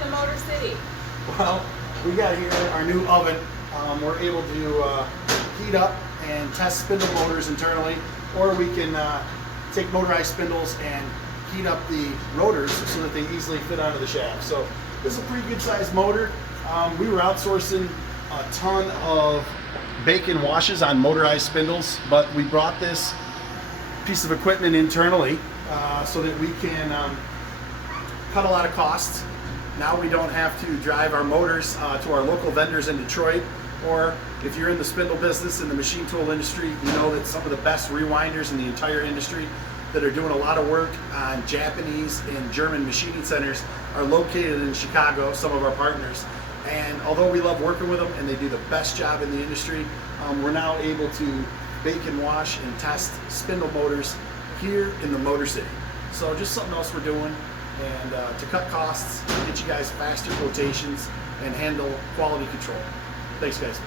in the Motor City? Well, we got here our new oven. We're able to heat up and test spindle motors internally, or we can take motorized spindles and heat up the rotors so that they easily fit onto the shaft. So this is a pretty good sized motor. We were outsourcing a ton of bacon washes on motorized spindles, but we brought this piece of equipment internally so that we can cut a lot of costs. Now we don't have to drive our motors to our local vendors in Detroit, or if you're in the spindle business, in the machine tool industry, you know that some of the best rewinders in the entire industry that are doing a lot of work on Japanese and German machining centers are located in Chicago, some of our partners. And although we love working with them and they do the best job in the industry, we're now able to bake and wash and test spindle motors here in the Motor City. So just something else we're doing, and to cut costs, get you guys faster quotations, and handle quality control. Thanks, guys.